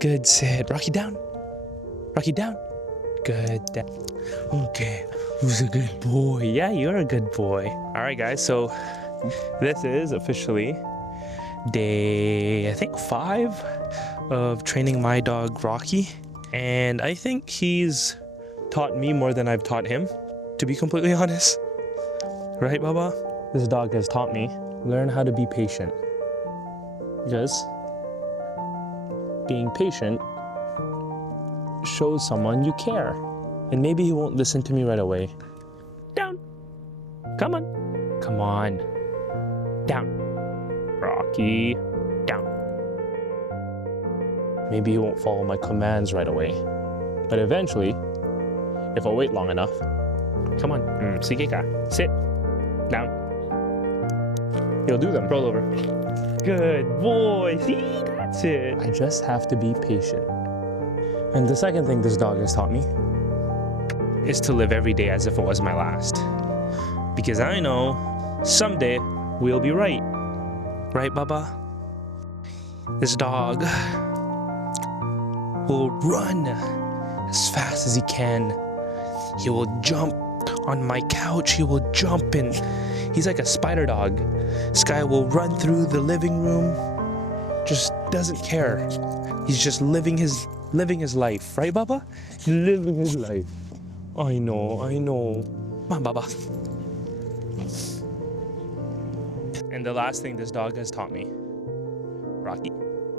Good sit. Rocky down. Rocky down. Good. Okay. Who's a good boy? Yeah, you're a good boy. All right, guys. So this is officially day, I think 5 of training my dog Rocky. And I think he's taught me more than I've taught him, to be completely honest. Right, Baba? This dog has taught me, learn how to be patient. Because being patient shows someone you care. And maybe he won't listen to me right away. Down. Come on. Come on. Down. Rocky. Down. Maybe he won't follow my commands right away. But eventually, if I wait long enough, come on. Sige ka. Sit. Down. He'll do them. Roll over. Good boy. See, that's it. I just have to be patient. And the second thing this dog has taught me is to live every day as if it was my last. Because I know someday we'll be right. Right, Baba? This dog will run as fast as he can. He will jump on my couch. He will jump and he's like a spider dog. This guy will run through the living room. Just doesn't care. He's just living his life. Right, Baba? Living his life. I know. Come on, Baba. And the last thing this dog has taught me, Rocky,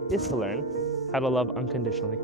is to learn how to love unconditionally.